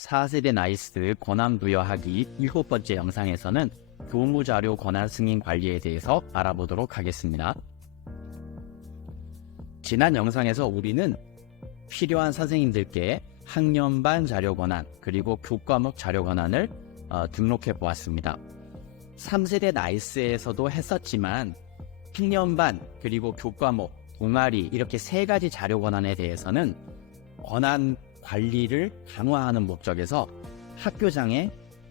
4세대 나이스 권한 부여하기 일곱 번째 영상에서는 교무자료 권한 승인 관리에 대해서 알아보도록 하겠습니다. 지난 영상에서 우리는 필요한 선생님들께 학년반 자료 권한 그리고 교과목 자료 권한을 어, 등록해 보았습니다. 3세대 나이스에서도 했었지만 학년반 그리고 교과목 동아리 이렇게 세 가지 자료 권한에 대해서는 권한 관리를 강화하는 목적에서 학교장의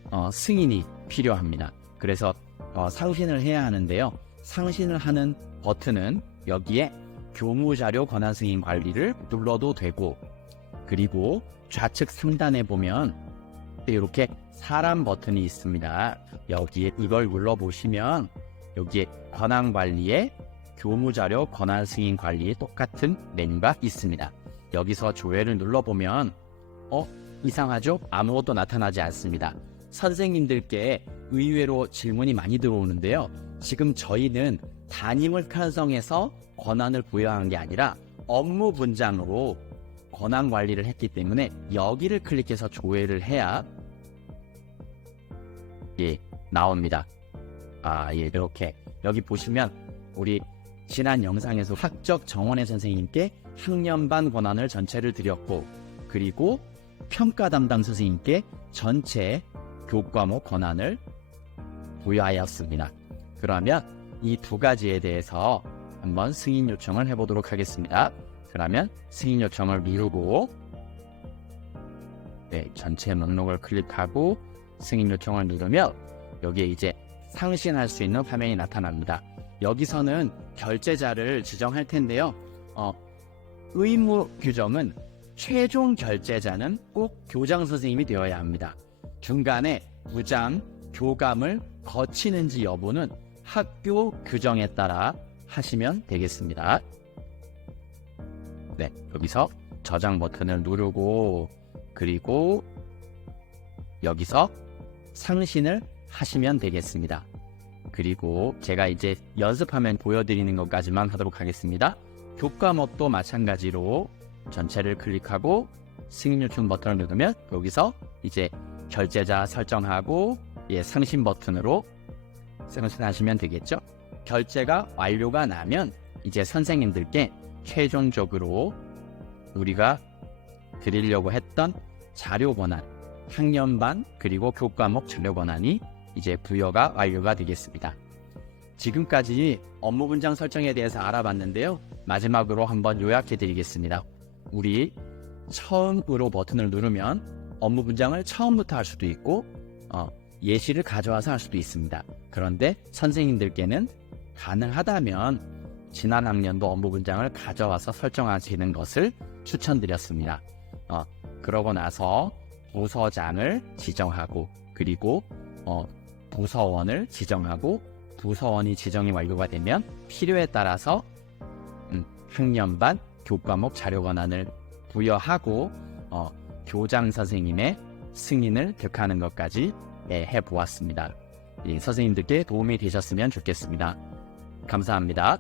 어, 승인이 필요합니다. 그래서 어, 상신을 해야 하는데요. 상신을 하는 버튼은 여기에 교무자료 권한 승인 관리를 눌러도 되고 그리고 좌측 상단에 보면 이렇게 사람 버튼이 있습니다. 여기에 이걸 눌러 보시면 여기에 권한 관리에 교무자료 권한 승인 관리에 똑같은 메뉴가 있습니다. 여기서 조회를 눌러보면 어? 이상하죠? 아무것도 나타나지 않습니다. 선생님들께 의외로 질문이 많이 들어오는데요. 지금 저희는 담임을 편성해서 권한을 부여한 게 아니라 업무 분장으로 권한 관리를 했기 때문에 여기를 클릭해서 조회를 해야 예 나옵니다. 아, 예, 이렇게 여기 보시면 우리 지난 영상에서 학적 정원의 선생님께 학년반 권한을 전체를 드렸고 그리고 평가 담당 선생님께 전체 교과목 권한을 부여하였습니다. 그러면 이 두 가지에 대해서 한번 승인 요청을 해보도록 하겠습니다. 그러면 승인 요청을 누르고 네, 전체 목록을 클릭하고 승인 요청을 누르면 여기에 이제 상신할 수 있는 화면이 나타납니다. 여기서는 결제자를 지정할 텐데요. 어, 의무 규정은 최종 결제자는 꼭 교장 선생님이 되어야 합니다. 중간에 부장, 교감을 거치는지 여부는 학교 규정에 따라 하시면 되겠습니다. 네, 여기서 저장 버튼을 누르고 그리고 여기서 상신을 하시면 되겠습니다. 그리고 제가 이제 연습하면 보여드리는 것까지만 하도록 하겠습니다. 교과목도 마찬가지로 전체를 클릭하고 승인 요청 버튼을 누르면 여기서 이제 결제자 설정하고 예, 상신 버튼으로 상신하시면 되겠죠. 결제가 완료가 나면 이제 선생님들께 최종적으로 우리가 드리려고 했던 자료 권한, 학년반 그리고 교과목 자료 권한이 이제 부여가 완료가 되겠습니다. 지금까지 업무 분장 설정에 대해서 알아봤는데요. 마지막으로 한번 요약해 드리겠습니다. 우리 처음으로 버튼을 누르면 업무 분장을 처음부터 할 수도 있고 어, 예시를 가져와서 할 수도 있습니다. 그런데 선생님들께는 가능하다면 지난 학년도 업무 분장을 가져와서 설정하시는 것을 추천드렸습니다. 어, 그러고 나서 부서장을 지정하고 그리고 어, 부서원을 지정하고 부서원이 지정이 완료가 되면 필요에 따라서 음, 학년반 교과목 자료 권한을 부여하고 어, 교장 선생님의 승인을 격하는 것까지 예, 해보았습니다. 예, 선생님들께 도움이 되셨으면 좋겠습니다. 감사합니다.